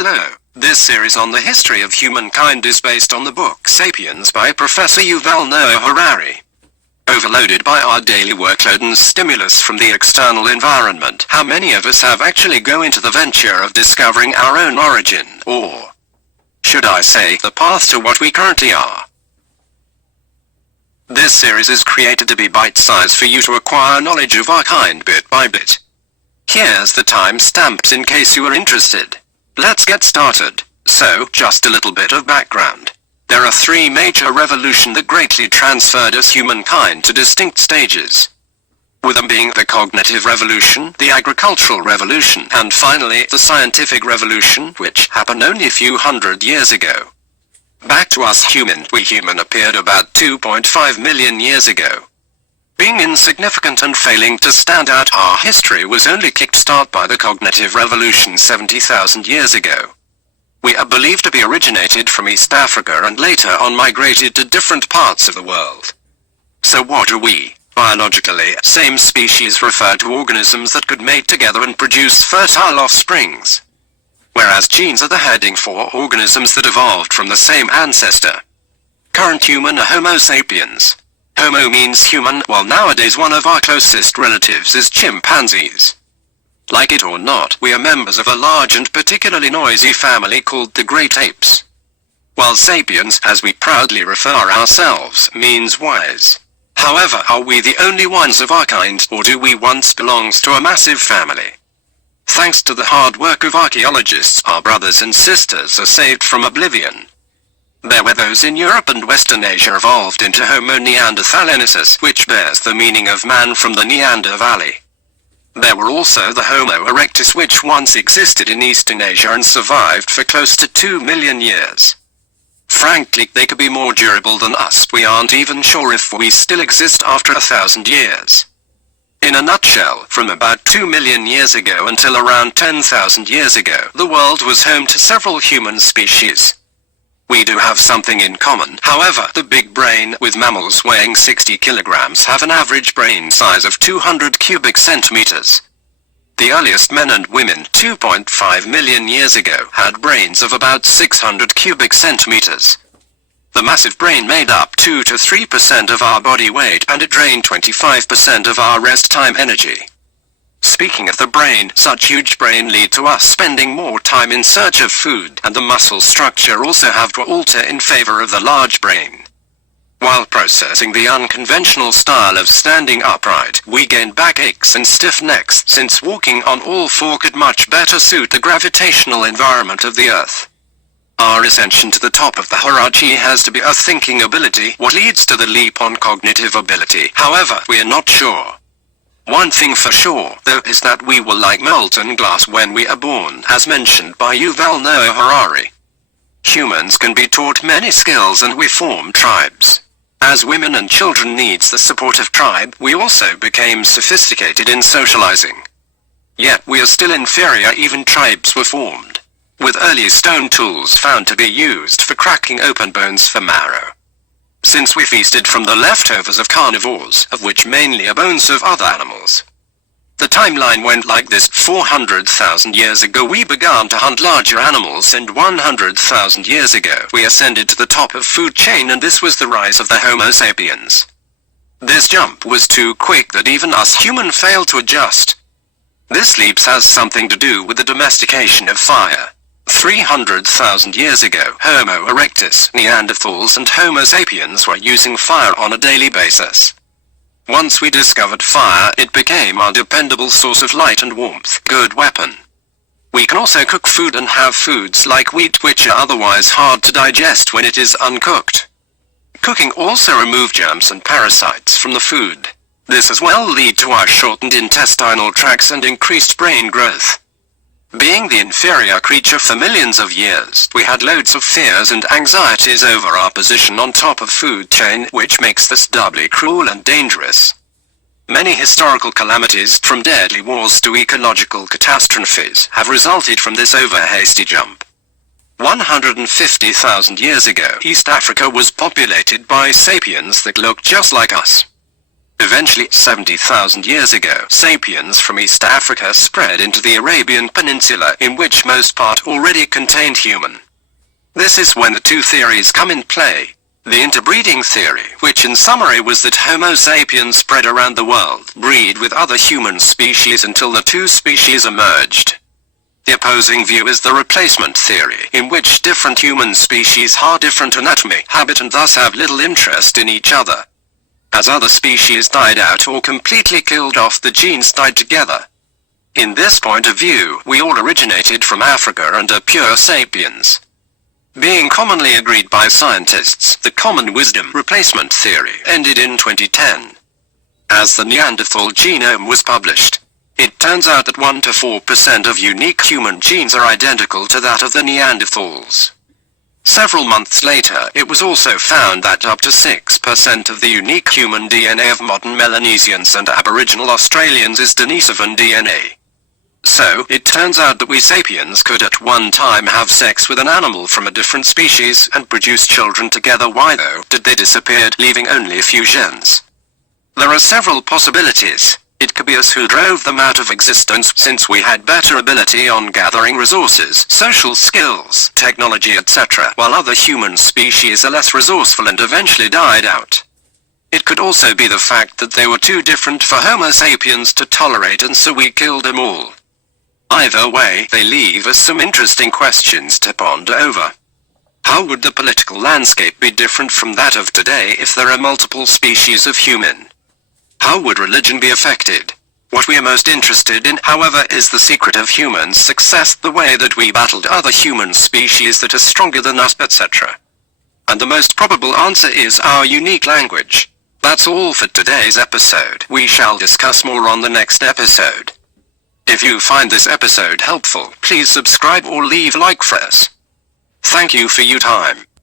Hello. This series on the history of humankind is based on the book Sapiens by Professor Yuval Noah Harari. Overloaded by our daily workload and stimulus from the external environment, how many of us have actually go into the venture of discovering our own origin, or should I say, the path to what we currently are? This series is created to be bite-sized for you to acquire knowledge of our kind bit by bit. Here's the time-stamps in case you are interested. Let's get started. So, just a little bit of background. There are three major revolutions that greatly transferred us humankind to distinct stages. With them being the cognitive revolution, the agricultural revolution, and finally the scientific revolution, which happened only a few hundred years ago. Back to us we human appeared about 2.5 million years ago. Being insignificant and failing to stand out, our history was only kick-started by the cognitive revolution 70,000 years ago. We are believed to be originated from East Africa and later on migrated to different parts of the world. So what are we? Biologically, same species refer to organisms that could mate together and produce fertile offsprings. Whereas genes are the heading for organisms that evolved from the same ancestor. Current human are Homo Sapiens. Homo means human, while nowadays one of our closest relatives is chimpanzees. Like it or not, we are members of a large and particularly noisy family called the Great Apes. While sapiens, as we proudly refer ourselves, means wise. However, are we the only ones of our kind, or do we once belong to a massive family? Thanks to the hard work of archaeologists, our brothers and sisters are saved from oblivion. There were those in Europe and Western Asia evolved into Homo neanderthalensis, which bears the meaning of man from the Neander Valley. There were also the Homo erectus, which once existed in Eastern Asia and survived for close to 2 million years. Frankly, they could be more durable than us. We aren't even sure if we still exist after 1,000 years. In a nutshell, from about 2 million years ago until around 10,000 years ago, the world was home to several human species. We do have something in common. However, the big brain, with mammals weighing 60 kilograms, have an average brain size of 200 cubic centimeters. The earliest men and women, 2.5 million years ago, had brains of about 600 cubic centimeters. The massive brain made up 2 to 3% of our body weight, and it drained 25% of our rest time energy. Speaking of the brain, such huge brain lead to us spending more time in search of food, and the muscle structure also have to alter in favor of the large brain. While processing the unconventional style of standing upright, we gain backaches and stiff necks, since walking on all four could much better suit the gravitational environment of the Earth. Our ascension to the top of the hierarchy has to be a thinking ability, what leads to the leap on cognitive ability. However, we are not sure. One thing for sure, though, is that we were like molten glass when we are born, as mentioned by Yuval Noah Harari. Humans can be taught many skills and we form tribes. As women and children needs the support of tribe, we also became sophisticated in socializing. Yet we are still inferior. Even tribes were formed, with early stone tools found to be used for cracking open bones for marrow. Since we feasted from the leftovers of carnivores, of which mainly are bones of other animals. The timeline went like this: 400,000 years ago we began to hunt larger animals, and 100,000 years ago we ascended to the top of food chain, and this was the rise of the Homo Sapiens. This jump was too quick that even us human failed to adjust. This leap has something to do with the domestication of fire. 300,000 years ago, Homo erectus, Neanderthals and Homo sapiens were using fire on a daily basis. Once we discovered fire, it became our dependable source of light and warmth, good weapon. We can also cook food and have foods like wheat, which are otherwise hard to digest when it is uncooked. Cooking also removes germs and parasites from the food. This as well lead to our shortened intestinal tracts and increased brain growth. Being the inferior creature for millions of years, we had loads of fears and anxieties over our position on top of food chain, which makes this doubly cruel and dangerous. Many historical calamities, from deadly wars to ecological catastrophes, have resulted from this over-hasty jump. 150,000 years ago, East Africa was populated by sapiens that looked just like us. Eventually, 70,000 years ago, sapiens from East Africa spread into the Arabian Peninsula, in which most part already contained human. This is when the two theories come in play. The interbreeding theory, which in summary was that Homo sapiens spread around the world, breed with other human species until the two species emerged. The opposing view is the replacement theory, in which different human species have different anatomy, habit, and thus have little interest in each other. As other species died out or completely killed off, the genes died together. In this point of view, we all originated from Africa and are pure sapiens. Being commonly agreed by scientists, the common wisdom replacement theory ended in 2010. As the Neanderthal genome was published, it turns out that 1 to 4% of unique human genes are identical to that of the Neanderthals. Several months later, it was also found that up to 6% of the unique human DNA of modern Melanesians and Aboriginal Australians is Denisovan DNA. So, it turns out that we sapiens could at one time have sex with an animal from a different species and produce children together. Why though did they disappear, leaving only a few genes? There are several possibilities. It could be us who drove them out of existence, since we had better ability on gathering resources, social skills, technology, etc., while other human species are less resourceful and eventually died out. It could also be the fact that they were too different for Homo sapiens to tolerate, and so we killed them all. Either way, they leave us some interesting questions to ponder over. How would the political landscape be different from that of today if there are multiple species of human? How would religion be affected? What we are most interested in, however, is the secret of human success, the way that we battled other human species that are stronger than us, etc. And the most probable answer is our unique language. That's all for today's episode. We shall discuss more on the next episode. If you find this episode helpful, please subscribe or leave a like for us. Thank you for your time.